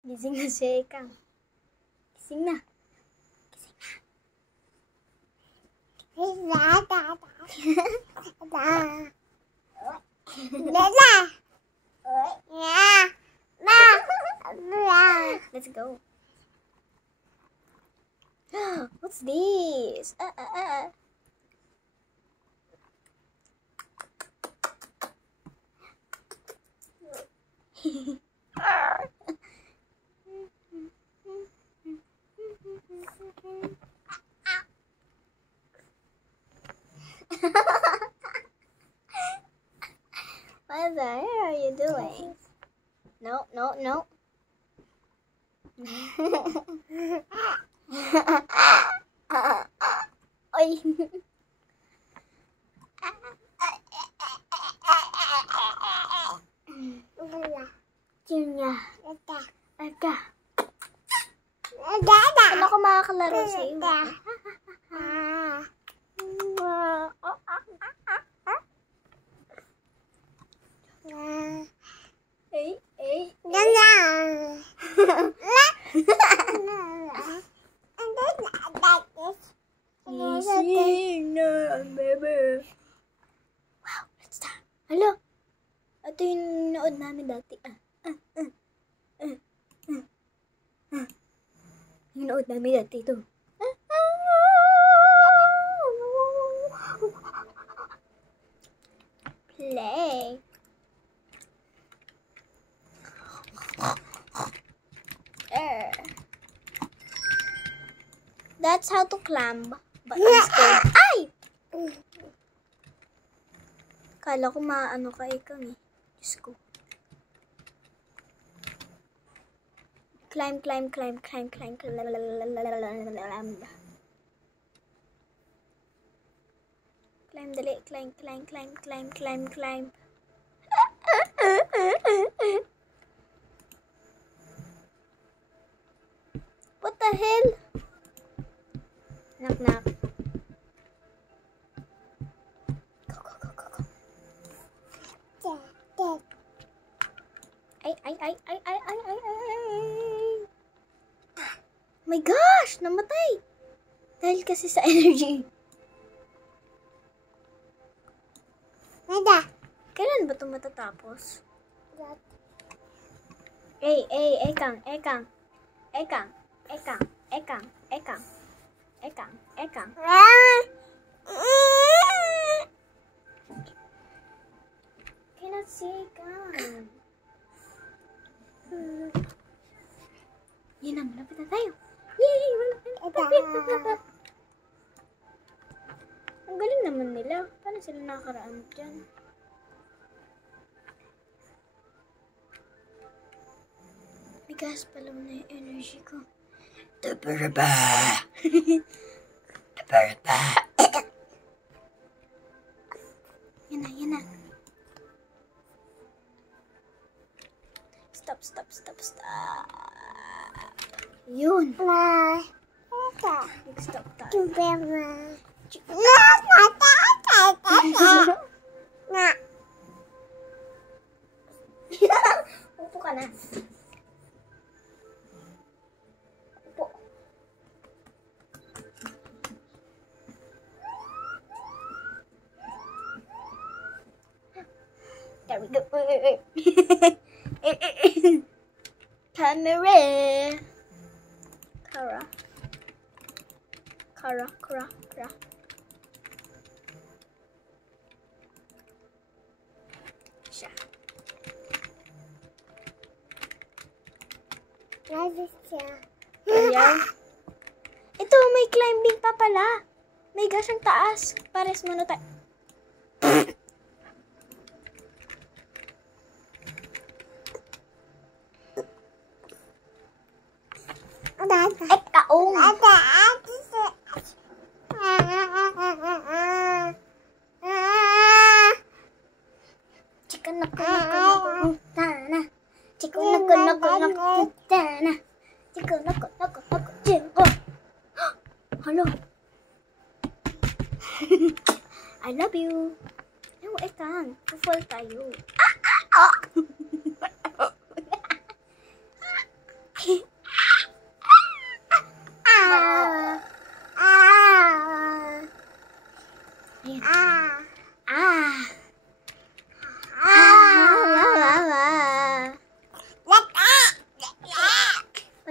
Gising na si Ekang. Gising na. Let's go. What's this? What the hell are you doing? No, no, no. Oy. Junya. Ada. Ano ko makakalaro sa iyo? Gising na ang bebe. Wow, let's start. Hello. Ito yung nood namin dati. Yung nood namin dati ito. Play. That's how to climb. But I'm scared. Ay! Kala ko maano ka Ekang eh. Diyos ko. Climb, climb, climb, climb, climb, climb. Climb, dali. Climb, climb, climb, climb, climb, climb. What the hell? Knock, knock. Go, go, go, go, go. Ay. My gosh! Namatay! Dahil kasi sa energy. Kailan ba ito matatapos? Ekang. Cannot see Ekang. Yan na, malapit na tayo. Yay! Malapit. Ang galing naman nila. Paano sila nakakaraan dyan? Bigas pala mo na yung energy ko. Tabaraba! Yan na. Stop. Yun. Stop tayo. Upo ka na. Upo. There we go. Camera. Kara. Siya. Ayan. Ito, may climbing pa pala. May gasang taas. Pares mo na tayo. Kaong. Hello. I love you. No, Ekang. Fall tayo.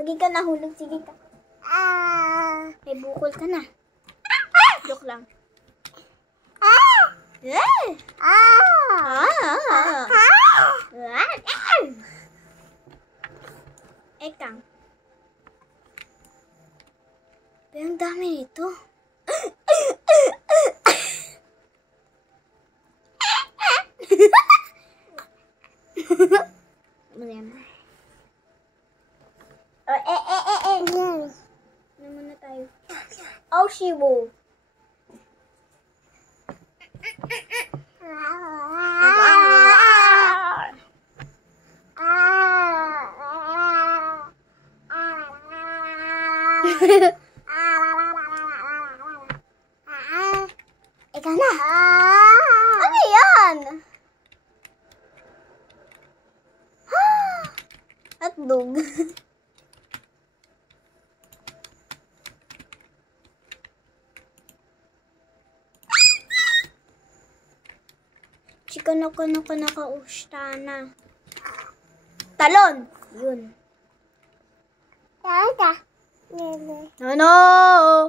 Hindi ka nahulog. Sige ka. May bukol ka na. Joke lang. Ekang. Pero ang dami nito. Ano muna tayo? Oh, Shibu. Ikaw na. Ano yan? Hotdog. Chika na kausta-na. Talon. Yun. No.